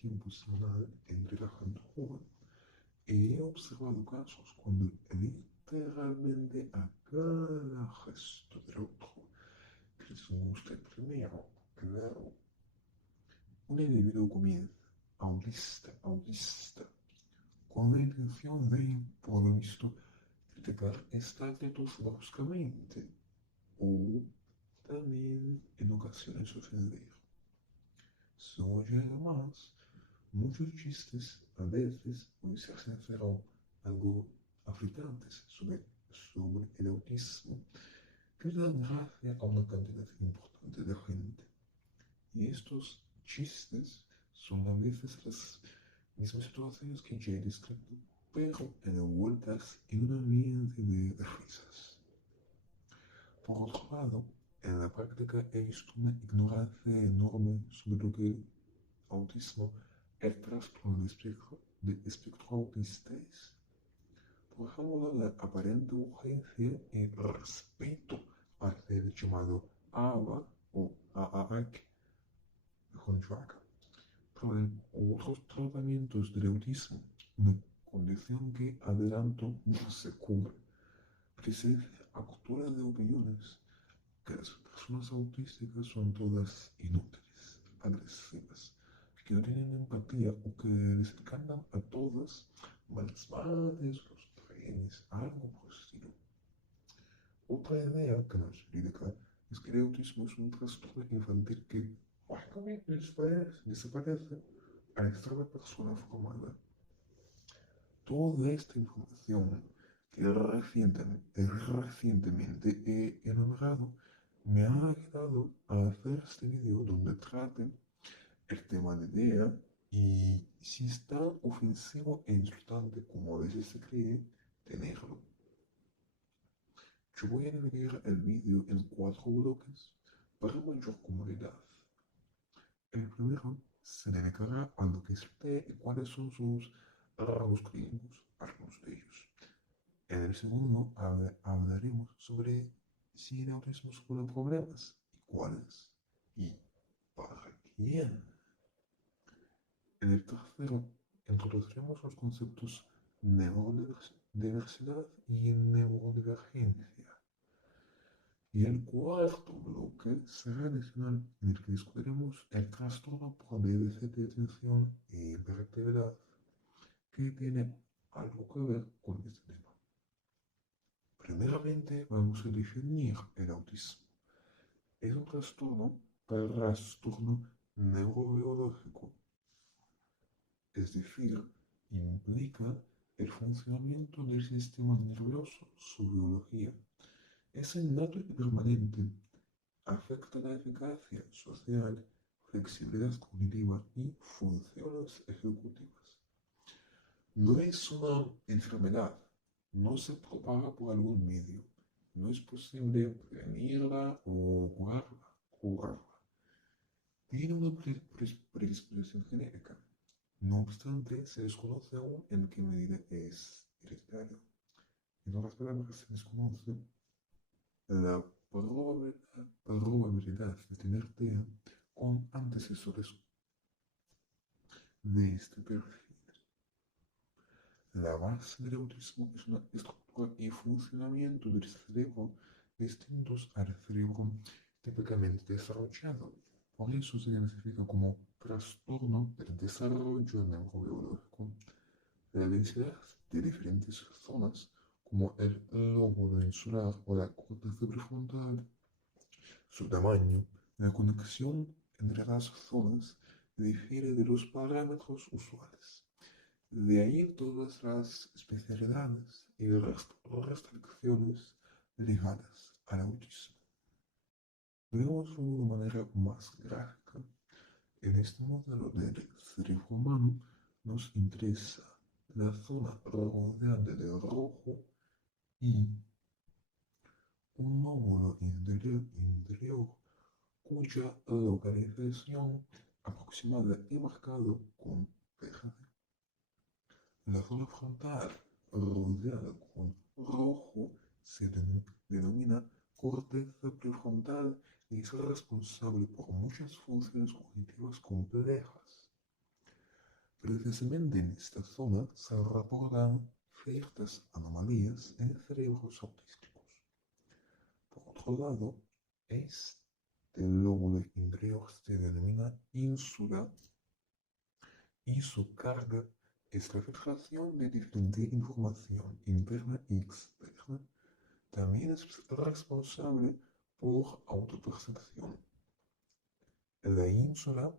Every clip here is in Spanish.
Tiempo semanal en Relajando Joven, he observado casos cuando literalmente a cada gesto del otro que les gusta primero, claro, un individuo comienza autista, con la intención de, por lo visto, criticar esta actitud bruscamente o también en ocasiones ofender. Se oye además muchos chistes, a veces, voy a ser sincero, algo aflitantes sobre el autismo, que dan gracia a una cantidad importante de gente. Y estos chistes son a veces las mismas situaciones que ya he descrito, pero envueltas en un ambiente de risas. Por otro lado, en la práctica he visto una ignorancia enorme sobre lo que el autismo, el trastorno de espectro autista es. Por ejemplo, la aparente urgencia y respeto hacia el llamado ABA o AAAC, mejor dicho acá, pero en otros tratamientos del autismo, una condición que adelanto no se cubre, precede a cultura de opiniones que las personas autísticas son todas inútiles, agresivas, que no tienen empatía o que les encantan a todas malas madres, los trenes, algo por el estilo. Otra idea que no es verídica es que el autismo es un trastorno infantil que mágicamente desaparece al estar la persona formada. Toda esta información que recientemente he enumerado me ha ayudado a hacer este video donde trate el tema de DEA y si es tan ofensivo e insultante como a veces se cree, tenerlo. Yo voy a dividir el video en 4 bloques para mayor comodidad. El primero se dedicará a lo que es TEA y cuáles son sus rasgos clínicos, algunos de ellos. En el segundo hablaremos sobre si el autismo supone problemas y cuáles y para quién. En el tercero introduciremos los conceptos neurodiversidad y neurodivergencia. Y el cuarto bloque será adicional en el que discutiremos el trastorno por déficit de atención e hiperactividad que tiene algo que ver con este tema. Primeramente vamos a definir el autismo. Es un trastorno neurobiológico, es decir, implica el funcionamiento del sistema nervioso, su biología. Es innato y permanente, afecta la eficacia social, flexibilidad cognitiva y funciones ejecutivas. No es una enfermedad, no se propaga por algún medio, no es posible prevenirla o curarla. Tiene una predisposición genética. No obstante, se desconoce aún en qué medida es hereditario. En otras palabras, se desconoce la probabilidad de tener TEA con antecesores de este perfil. La base del autismo es una estructura y funcionamiento del cerebro distintos al cerebro típicamente desarrollado. Por eso se clasifica como trastorno del desarrollo neurobiológico. La densidad de diferentes zonas, como el lóbulo insular o la corteza prefrontal, su tamaño, la conexión entre las zonas difiere de los parámetros usuales. De ahí todas las especialidades y restricciones ligadas al autismo. Veámoslo de manera más gráfica. En este modelo del cerebro humano nos interesa la zona rodeante de rojo y un nódulo interior cuya localización aproximada he marcado con verde. La zona frontal rodeada con rojo se denomina corteza prefrontal y es responsable por muchas funciones cognitivas complejas. Precisamente en esta zona se reportan ciertas anomalías en cerebros autísticos. Por otro lado, este lóbulo inferior se denomina ínsula y su carga es la filtración de diferente información interna y externa. También es responsable por autopercepción. La ínsula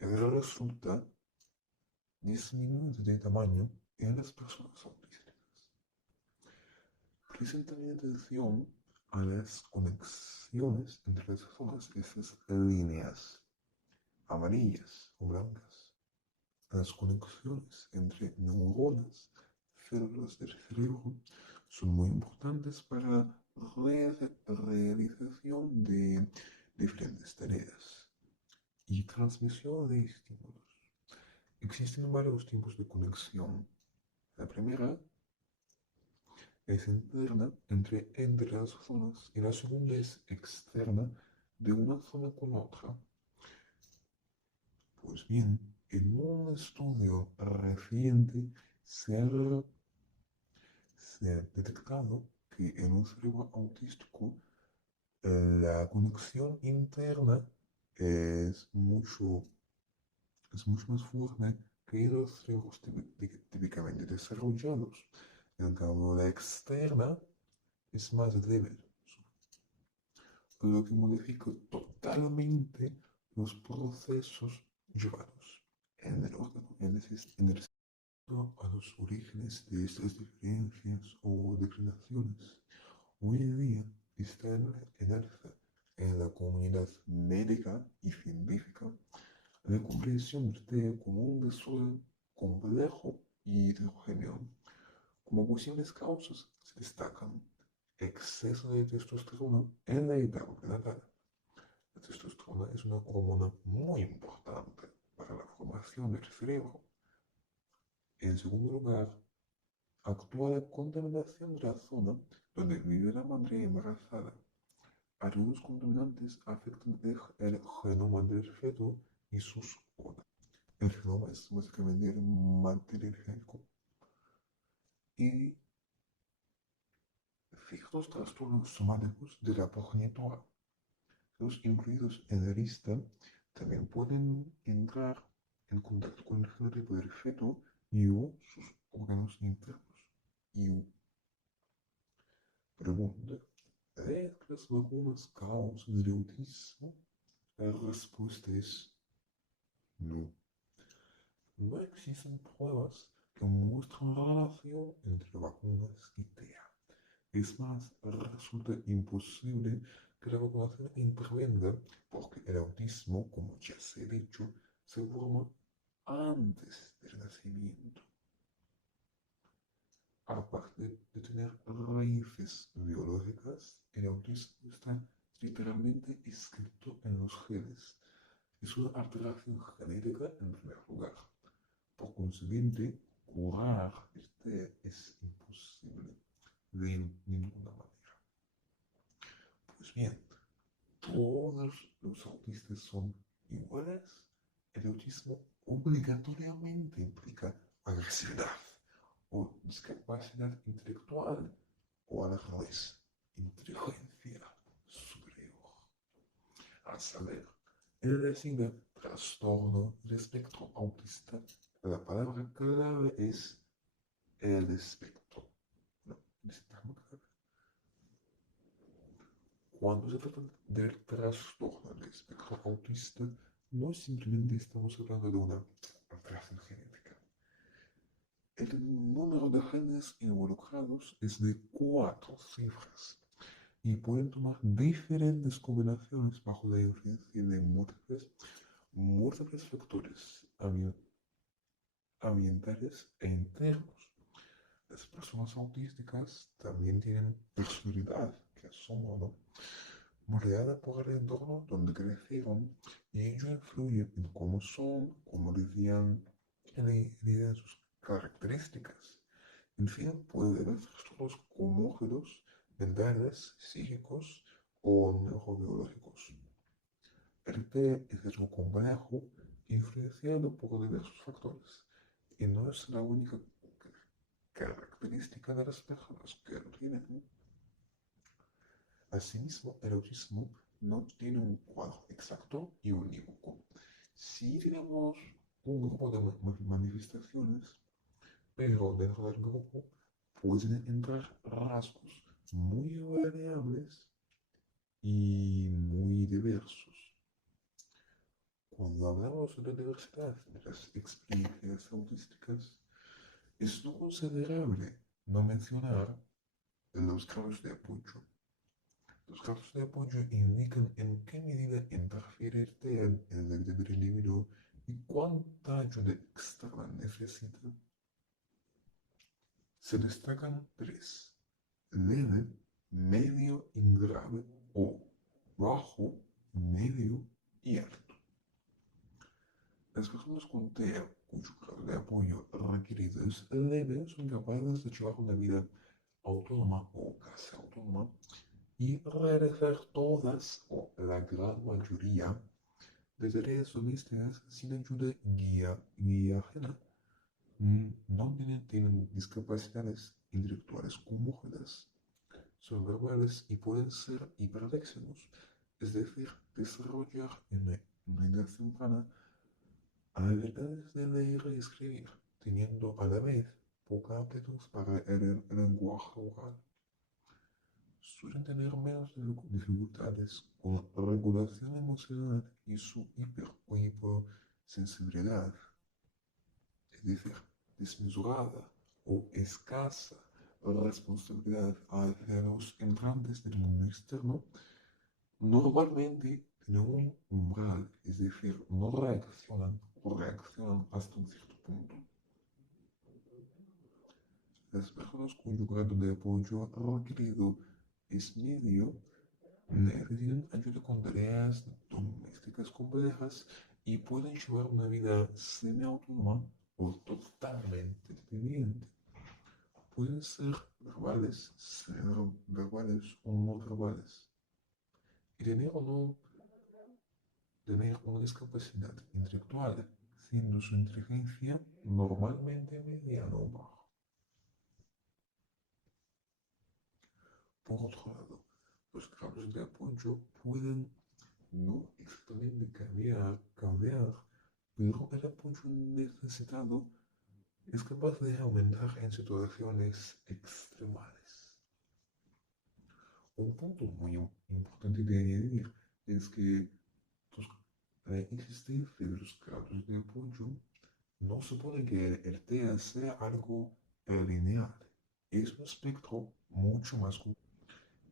resulta disminuye de tamaño en las personas autísticas. Presten también atención a las conexiones entre las zonas, esas líneas amarillas o blancas. Las conexiones entre neuronas, células del cerebro, son muy importantes para la realización de diferentes tareas y transmisión de estímulos. Existen varios tipos de conexión. La primera es interna entre las zonas y la segunda es externa de una zona con otra. Pues bien, en un estudio reciente se ha detectado que en un cerebro autístico la conexión interna es mucho, es mucho más fuerte que los cerebros típicamente desarrollados. En cambio, la externa es más débil, lo que modifica totalmente los procesos llevados en el órgano, en el a los orígenes de estas diferencias o declinaciones. Hoy en día está en alza en la comunidad médica y científica la comprensión del TEA como un desorden complejo y heterogéneo. Como posibles causas se destacan exceso de testosterona en la etapa prenatal. La testosterona es una hormona muy importante para la formación del cerebro. En segundo lugar, actual contaminación de la zona donde vive la madre embarazada. Algunos contaminantes afectan el genoma del feto y sus órganos. El genoma es básicamente el material genético. Y ciertos trastornos somáticos de la progenitora, los incluidos en la lista, también pueden entrar en contacto con el fenotipo del feto y o sus órganos internos. Y pregunta, ¿es que las vacunas causan el autismo? La respuesta es no. No existen pruebas que muestren la relación entre vacunas y TEA. Es más, resulta imposible que la vacunación intervenga porque el autismo, como ya se ha dicho, se forma antes del nacimiento. Aparte de tener raíces biológicas, el autismo está literalmente escrito en los genes. Es una alteración genética en primer lugar. Por consiguiente, curar este es imposible de ninguna manera. Pues bien, todos los autistas son iguales. El autismo obligatoriamente implica agresividad o discapacidad intelectual o a la vez inteligencia superior. A saber, el decir trastorno del espectro autista, la palabra clave es el espectro. No, necesitamos clave. Cuando se trata del trastorno del espectro autista, no simplemente estamos hablando de una alteración genética. El número de genes involucrados es de 4 cifras y pueden tomar diferentes combinaciones bajo la influencia de múltiples factores ambientales e internos. Las personas autísticas también tienen personalidad, que asombra, ¿no? Moldeada por el entorno donde crecieron, y ello influye en cómo son, cómo lidian sus características. En fin, puede haber trastornos comórbidos, mentales, psíquicos o neurobiológicos. El T es algo complejo, influenciado por diversos factores, y no es la única característica de las personas que lo tienen. Asimismo, el autismo no tiene un cuadro exacto y unívoco. Sí tenemos un grupo de manifestaciones, pero dentro del grupo pueden entrar rasgos muy variables y muy diversos. Cuando hablamos de la diversidad de las experiencias autísticas, es no considerable no mencionar los grados de apoyo. Los grados de apoyo indican en qué medida interfiere el TEA en la vida del individuo y cuánta ayuda externa necesita. Se destacan tres: leve, medio y grave, o bajo, medio y alto. Las personas con TEA cuyo grado de apoyo requerido es leve son capaces de llevar una vida autónoma o casi autónoma y realizar todas o la gran mayoría de tareas domésticas sin ayuda guía ajena. No tienen discapacidades intelectuales comórbidas, son verbales y pueden ser hiperléxicos, es decir, desarrollar en una edad temprana habilidades de leer y escribir, teniendo a la vez poca aptitud para el lenguaje oral. Suelen tener menos dificultades con regulación emocional y su hiper o hiposensibilidad, es decir, desmesurada o escasa responsabilidad hacia los entrantes del mundo externo, normalmente tienen un umbral, es decir, no reaccionan o reaccionan hasta un cierto punto. Las personas cuyo grado de apoyo requerido es medio necesitan ayuda con tareas domésticas complejas y pueden llevar una vida semi-autónoma o totalmente dependiente. Pueden ser verbales, verbales o no verbales. Y tener o no tener una discapacidad intelectual, siendo su inteligencia normalmente mediana o baja. Por otro lado, los grados de apoyo pueden no exactamente cambiar, pero el apoyo necesitado es capaz de aumentar en situaciones extremales. Un punto muy importante de añadir es que la existencia de los grados de apoyo no supone que el TEA sea algo lineal. Es un espectro mucho más complejo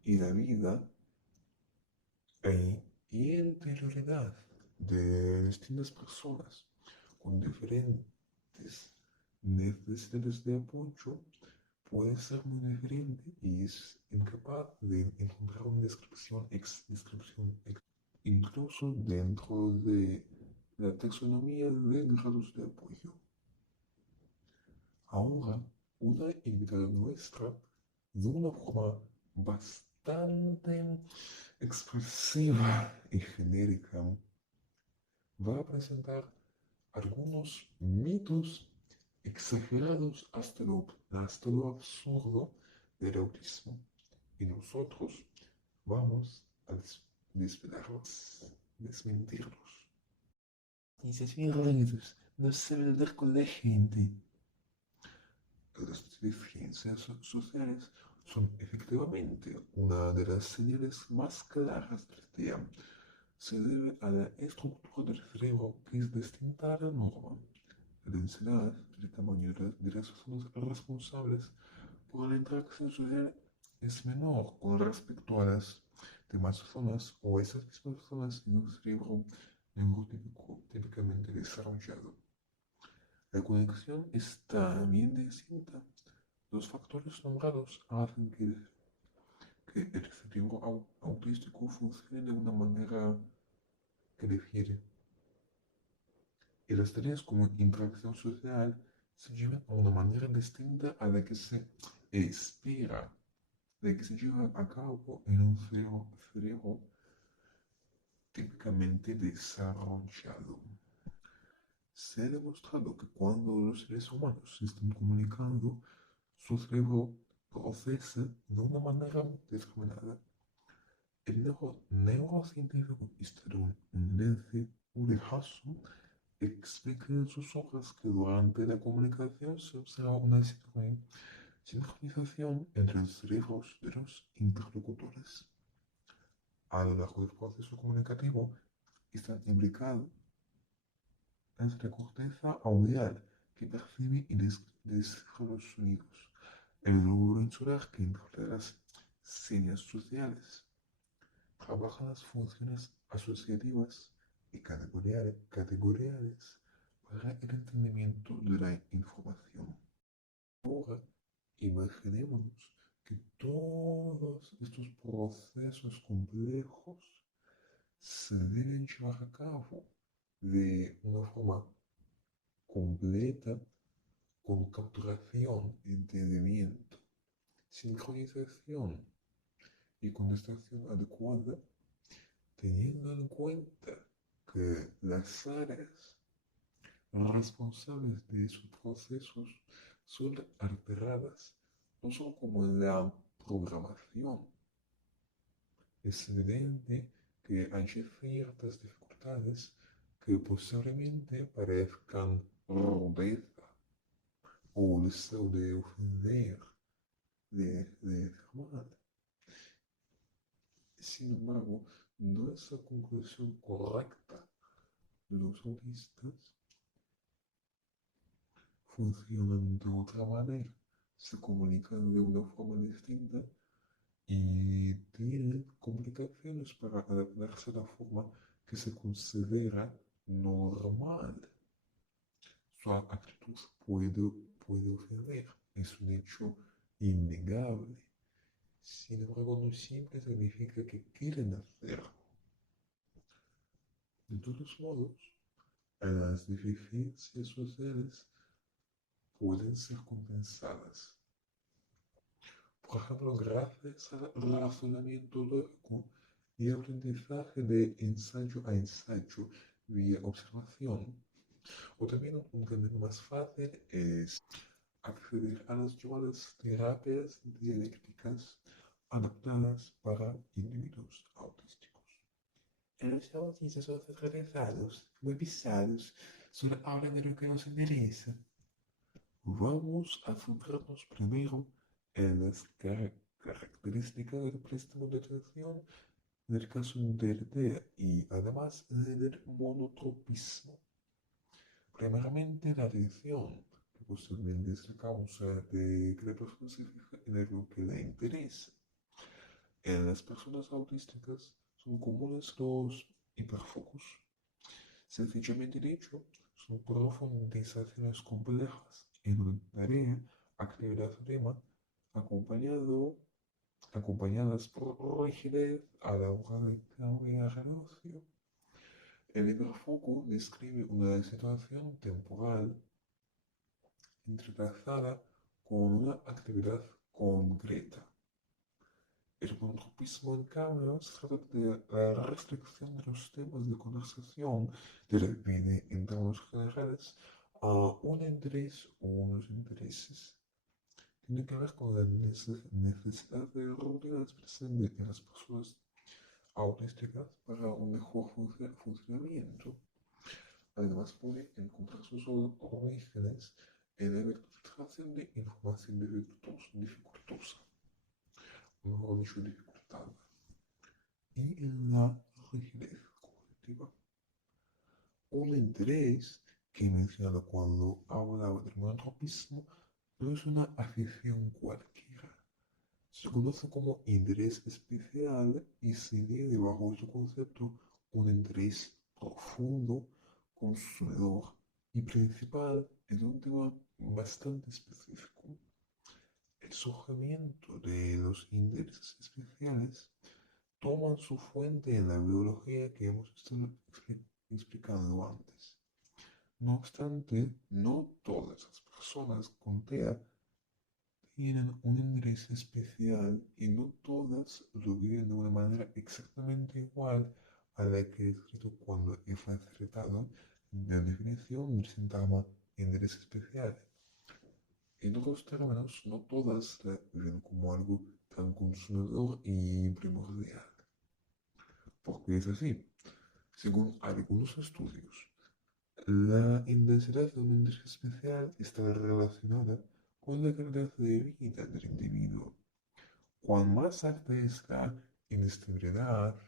y la vida y interioridad de distintas personas con diferentes necesidades de apoyo puede ser muy diferente y es incapaz de encontrar una descripción incluso dentro de la taxonomía de grados de apoyo. Ahora, una invitada nuestra, de una forma bastante expresiva y genérica, va a presentar algunos mitos exagerados hasta lo absurdo del autismo. Y nosotros vamos a desmentirlos. Dices, mis redes no saben hablar con la gente. Las deficiencias sociales son efectivamente una de las señales más claras del TEA. Se debe a la estructura del cerebro que es distinta a la norma. La densidad, el tamaño de las zonas responsables por la interacción social es menor con respecto a las demás zonas o esas mismas zonas en un cerebro neurotípico típicamente desarrollado. La conexión está bien distinta. Los factores nombrados hacen que el cerebro autístico funcione de una manera que difiere. Y las tareas como interacción social se llevan a una manera distinta a la que se espera de que se lleva a cabo en un cerebro típicamente desarrollado. Se ha demostrado que cuando los seres humanos se están comunicando, su cerebro procesa de una manera determinada. El neurocientífico estadounidense Uri Hasson explica en sus obras que durante la comunicación se observa una sincronización entre los cerebros de los interlocutores. A lo largo del proceso comunicativo están implicados la corteza audial, que percibe y descifra los sonidos, el lóbulo insular, que interpreta las señas sociales, trabaja las funciones asociativas y categoriales para el entendimiento de la información. Ahora, imaginémonos que todos estos procesos complejos se deben llevar a cabo de una forma completa, con capturación, entendimiento, sincronización y contestación adecuada, teniendo en cuenta que las áreas responsables de esos procesos son alteradas, no son como en la programación. Es evidente que hay ciertas dificultades que posiblemente parezcan rudeza o deseo de ofender, de mal. Sin embargo, no es la conclusión correcta. Los autistas funcionan de otra manera, se comunican de una forma distinta y tienen complicaciones para adaptarse a la forma que se considera normal. Su actitud puede ofender, es un hecho innegable. Sin embargo, no siempre significa que quieren hacerlo. De todos modos, las deficiencias sociales pueden ser compensadas. Por ejemplo, gracias al razonamiento lógico y aprendizaje de ensayo a ensayo vía observación. O también un camino más fácil es acceder a las llamadas terapias dialécticas adaptadas para individuos autísticos. En los autistas autorrealizados, muy pisados, solo hablan de lo que nos interesa. Vamos a centrarnos primero en las características del préstamo de atención en el caso del TEA y además del monotropismo. Primeramente, la atención, que posiblemente es la causa de que la persona se fija en algo que le interesa. En las personas autísticas son comunes los hiperfocos. Sencillamente dicho, son profundizaciones complejas en una tarea, actividad o tema, acompañadas por rigidez a la hora de cambiar el ocio. El hiperfoco describe una situación temporal entrelazada con una actividad concreta. El monotropismo, en cambio, se trata de la restricción de los temas de conversación de la vida en términos generales a un interés o unos intereses. Tiene que ver con la necesidad de rutinas presentes en las personas autísticas para un mejor funcionamiento. Además, puede encontrar sus orígenes en la filtración de información dificultosa, mejor dicho, dificultada, y en la rigidez cognitiva. Un interés que he mencionado cuando hablaba del monotropismo no es una afición cualquiera. Se conoce como interés especial y se entiende bajo este concepto un interés profundo, consumidor, y principal es un tema bastante específico. El surgimiento de los intereses especiales toman su fuente en la biología que hemos estado explicando antes. No obstante, no todas las personas con TEA tienen un interés especial y no todas lo viven de una manera exactamente igual a la que he escrito cuando he facilitado la definición del síntoma interés especial. En otros términos, no todas la viven como algo tan consumidor y primordial. Porque es así. Según algunos estudios, la intensidad de un interés especial está relacionada con la calidad de vida del individuo. Cuán más alta es la inestabilidad,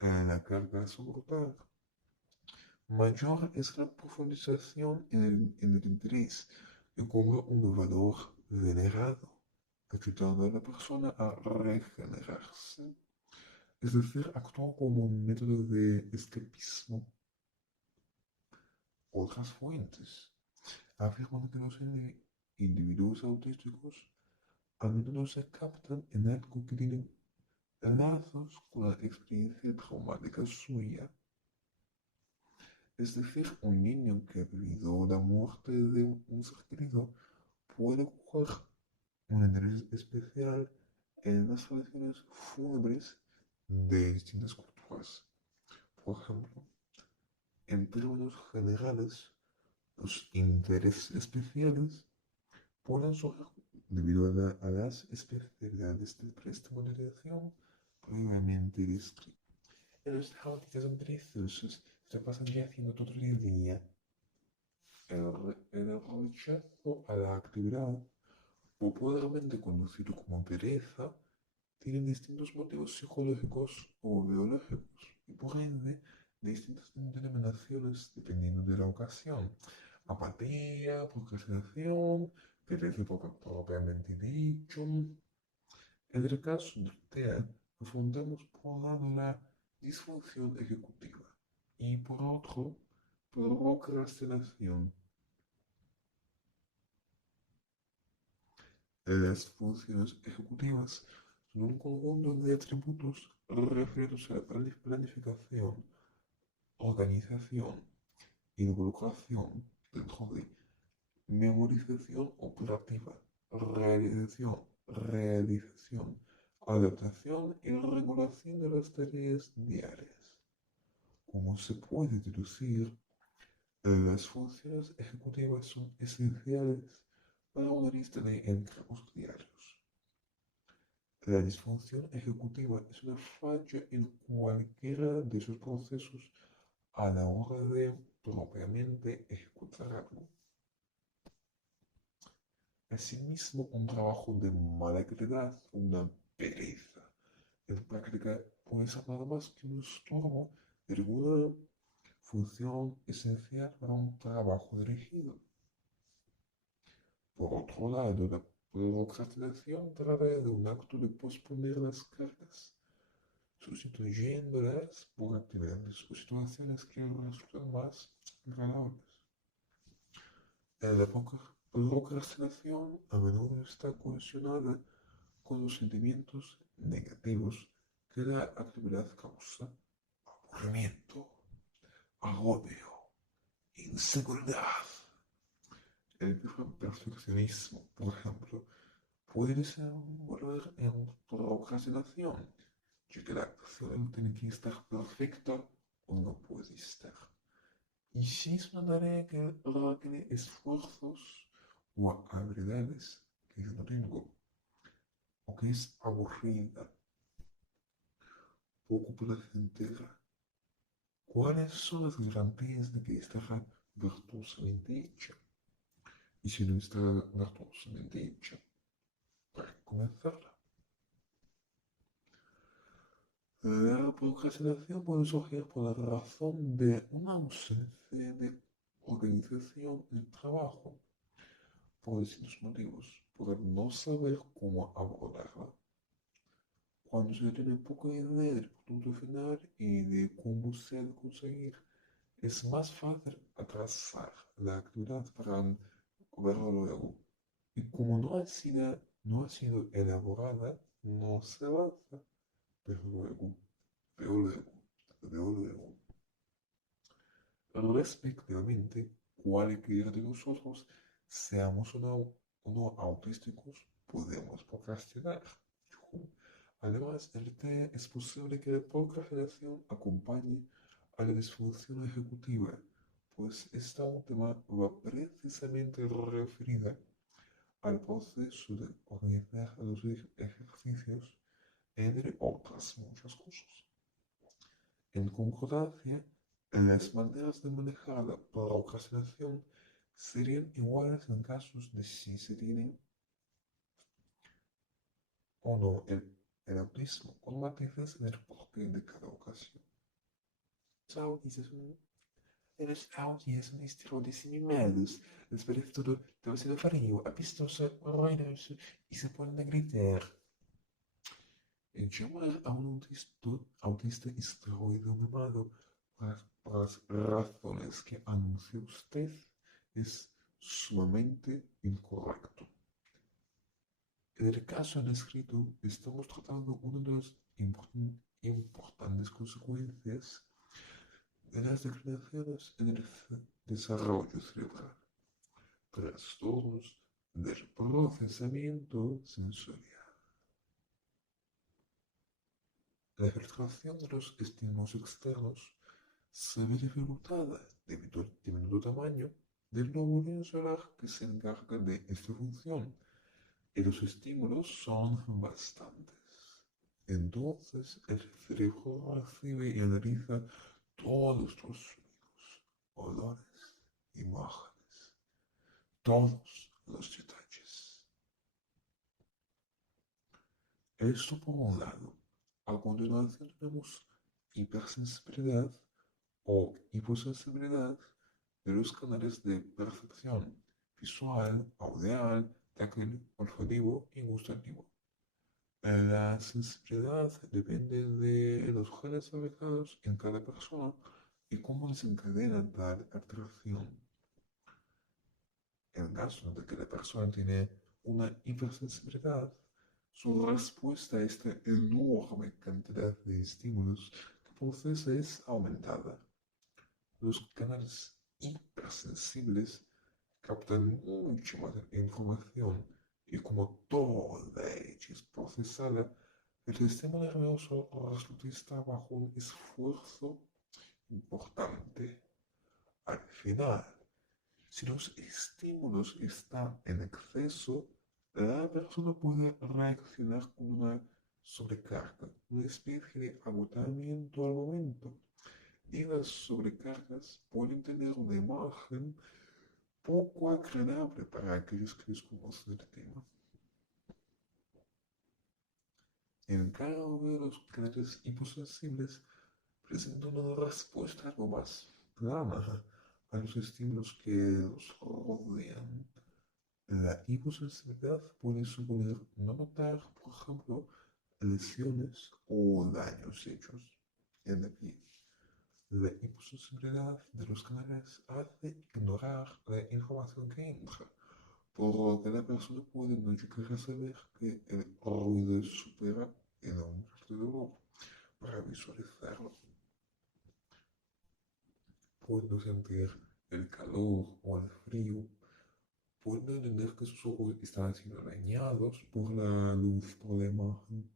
la carga a soportar, mayor es la profundización en el interés y cobra un valor venerado, ayudando a la persona a regenerarse. Es decir, actúa como un método de escapismo. Otras fuentes afirman que los individuos autísticos a menudo se captan en algo que tiene lazos con la experiencia traumática suya. Es decir, un niño que ha vivido la muerte de un ser querido puede jugar un interés especial en las tradiciones fúnebres de distintas culturas. Por ejemplo, en términos generales, los intereses especiales pueden surgir debido a las especialidades del préstamo de atención previamente descritas. Los traumáticas son perezosos, se pasan ya haciendo todo el día. El rechazo a la actividad, popularmente conocido como pereza, tiene distintos motivos psicológicos o biológicos y por ende distintas denominaciones dependiendo de la ocasión. Apatía, procrastinación, pereza propiamente dicho. En el caso del TEA, afrontamos por un lado la disfunción ejecutiva y por otro, procrastinación. Las funciones ejecutivas son un conjunto de atributos referidos a la planificación, organización, involucración dentro de memorización operativa, realización, adaptación y regulación de las tareas diarias. Como se puede deducir, las funciones ejecutivas son esenciales para una lista de encargos diarios. La disfunción ejecutiva es una falla en cualquiera de sus procesos a la hora de propiamente ejecutar algo. Asimismo, un trabajo de mala calidad, una pereza, en práctica puede ser nada más que un estorbo de alguna función esencial para un trabajo dirigido. Por otro lado, la procrastinación trata de un acto de posponer las cargas, sustituyéndolas por actividades o situaciones que resultan más agradables. La procrastinación a menudo está cohesionada con los sentimientos negativos que la actividad causa: aburrimiento, agobio, inseguridad. El perfeccionismo, por ejemplo, puede desenvolver en procrastinación, ya que la acción tiene que estar perfecta o no puede estar. Y si es una tarea que requiere esfuerzos o habilidades que yo no tengo, o que es aburrida, poco placentera, ¿cuáles son las garantías de que estará virtuosamente hecha? Y si no está virtuosamente hecha, para comenzarla. La procrastinación puede surgir por la razón de una ausencia de organización en el trabajo, por distintos motivos, por no saber cómo abordarla. Cuando se tiene poca idea del producto final y de cómo se ha de conseguir, Es más fácil atrasar la actividad para verlo luego. Y como no ha sido elaborada, no se avanza. Pero luego, pero luego, pero luego. Respectivamente, cualquiera de nosotros, seamos o no autísticos, podemos procrastinar. Además, es posible que la procrastinación acompañe a la disfunción ejecutiva, pues esta última va precisamente referida al proceso de organizar los ejercicios, entre otras muchas cosas. En concordancia, las maneras de manejar la procrastinación serían iguales en casos de si se tiene o no el autismo, con matices en el porqué de cada ocasión. Los audios son distorsionados, les parece todo demasiado frío, apestoso, ruidoso y se ponen a gritar. Llamar a un autista esteroide mimado por las razones que anuncia usted es sumamente incorrecto. En el caso descrito, estamos tratando una de las importantes consecuencias de las declinaciones en el desarrollo cerebral, trastornos del procesamiento sensorial. La filtración de los estímulos externos se ve dificultada debido al diminuto tamaño del lóbulo solar que se encarga de esta función, y los estímulos son bastantes. Entonces el cerebro recibe y analiza todos los sonidos, olores, imágenes, todos los detalles. Esto por un lado. A continuación tenemos hipersensibilidad o hiposensibilidad de los canales de percepción visual, audial, táctil, olfativo y gustativo. La sensibilidad depende de los genes afectados en cada persona y cómo desencadena tal alteración. En caso de que la persona tiene una hipersensibilidad, su respuesta a esta enorme cantidad de estímulos que procesa es aumentada. Los canales hipersensibles captan mucha más información y como toda ella es procesada, el sistema nervioso resulta estar bajo un esfuerzo importante. Al final, si los estímulos están en exceso, la persona puede reaccionar con una sobrecarga, una especie de agotamiento al momento. Y las sobrecargas pueden tener una imagen poco agradable para aquellos que desconocen el tema. En cambio, los canales hiposensibles presentan una respuesta algo más plana a los estímulos que los rodean. La hiposensibilidad puede suponer no notar, por ejemplo, lesiones o daños hechos en la piel. La hiposensibilidad de los canales hace ignorar la información que entra, por lo que la persona puede no llegar a saber que el ruido supera el umbral de dolor para visualizarlo. Puede sentir el calor o el frío, puede entender que sus ojos están siendo dañados por la luz, por la imagen,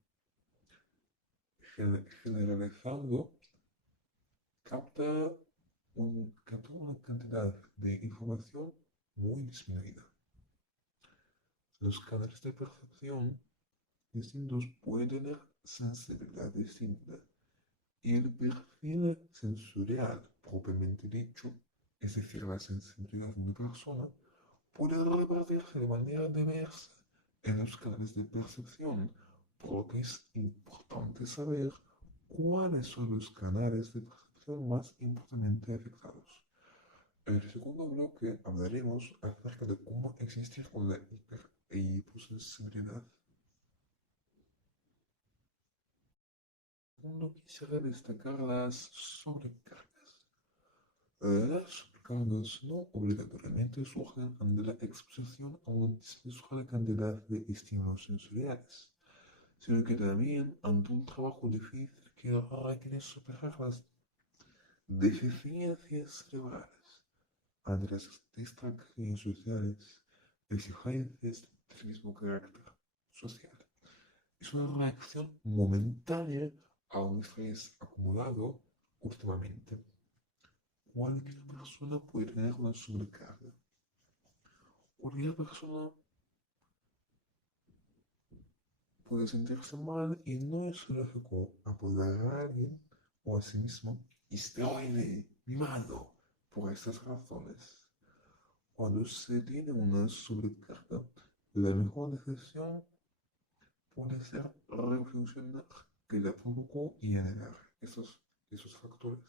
generalizando, capta, capta una cantidad de información muy disminuida. Los canales de percepción distintos pueden tener sensibilidad distinta y el perfil sensorial propiamente dicho, es decir, la sensibilidad de una persona, puede repartirse de manera diversa en los canales de percepción, por lo que es importante saber cuáles son los canales de percepción más importantemente afectados. En el segundo bloque hablaremos acerca de cómo existir con la hiper e hiposensibilidad. Segundo, quisiera destacar las sobrecargas. Las sobrecargas no obligatoriamente surgen ante la exposición a una desmesurada cantidad de estímulos sensoriales, sino que también ante un trabajo difícil que requiere superar las deficiencias cerebrales, ante las distracciones sociales, exigencias del mismo carácter social. Es una reacción momentánea a un estrés acumulado últimamente. Cualquier persona puede tener una sobrecarga. Cualquier persona puede sentirse mal y no es lógico apoyar a alguien o a sí mismo esteroide, mimado, por estas razones. Cuando se tiene una sobrecarga, la mejor decisión puede ser reflexionar qué la provocó y analizar esos factores.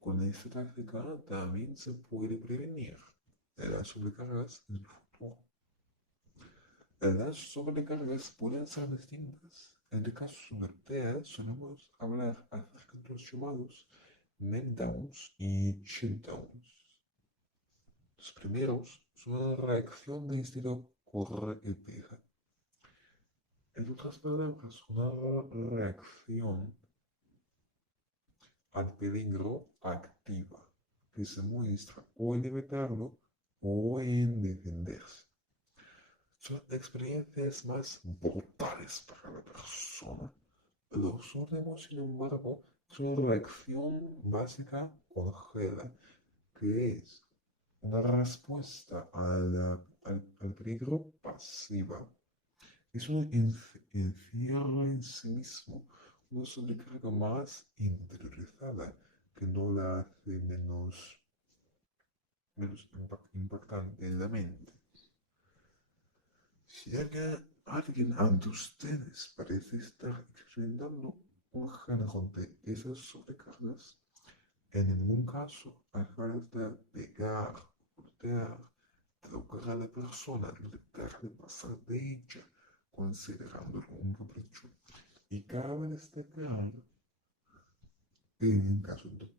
Con esta táctica también se puede prevenir las sobrecargas en el futuro. Las sobrecargas pueden ser distintas. En el caso de TEA solemos hablar acerca de los llamados meltdowns y chilldowns. Los primeros son una reacción de estilo corre y pega. En otras palabras, una reacción al peligro activa, que se muestra o en evitarlo o en defenderse. Son experiencias más brutales para la persona. Los últimos, sin embargo, es una reacción básica congela, que es una respuesta al peligro pasiva. Es un encierro en sí mismo, una sobrecarga más interiorizada que no la hace menos impactante en la mente. Si alguien ante ustedes parece estar experimentando un género de esas sobrecargas, en ningún caso hace falta pegar, golpear, tocar a la persona, dejarle pasar de ella, considerándolo un capricho. Y cabe destacar que en caso de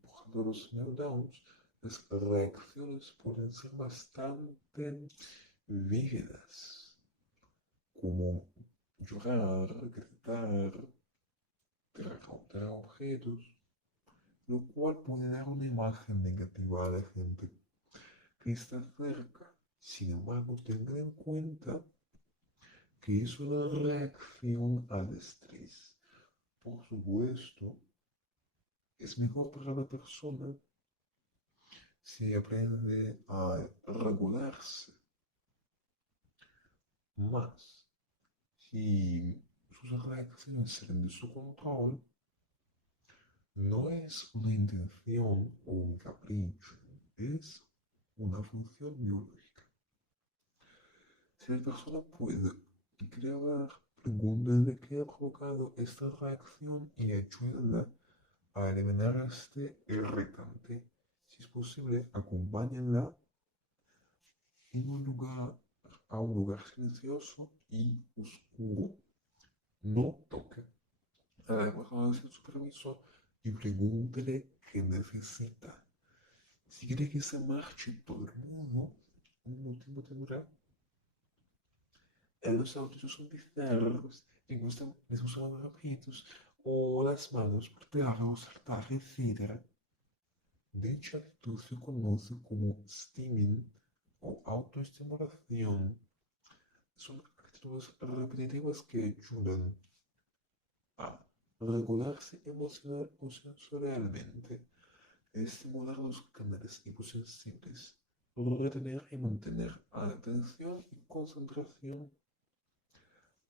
los meltdowns, las reacciones pueden ser bastante vívidas, como llorar, gritar, tirar objetos, lo cual puede dar una imagen negativa a la gente que está cerca. Sin embargo, tengan en cuenta que es una reacción al estrés. Por supuesto, es mejor para la persona si aprende a regularse más. Si sus reacciones salen de su control, no es una intención o un capricho, es una función biológica. Si la persona puede crear, pregúntenle qué ha provocado esta reacción y ayúdenla a eliminar este irritante. Si es posible, acompáñenla en a un lugar silencioso y oscuro. No toque a la persona sin su permiso y pregúntele qué necesita. Si quiere que se marche todo el mundo, un motivo tendrá. Los autos son bizarros, les gustan los objetos o las manos por pegarlos, saltar, etc. Dicha actitud se conoce como stimming o autoestimulación. Son actitudes repetitivas que ayudan a regularse emocional o sensorialmente, estimular los canales hiposensibles, retener y mantener atención y concentración.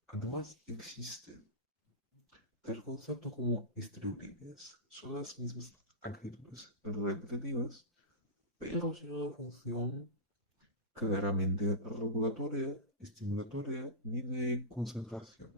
Además, existe tal concepto como estereotipos. Son las mismas actitudes repetitivas, pero sin una función claramente regulatoria, estimulatoria ni de concentración.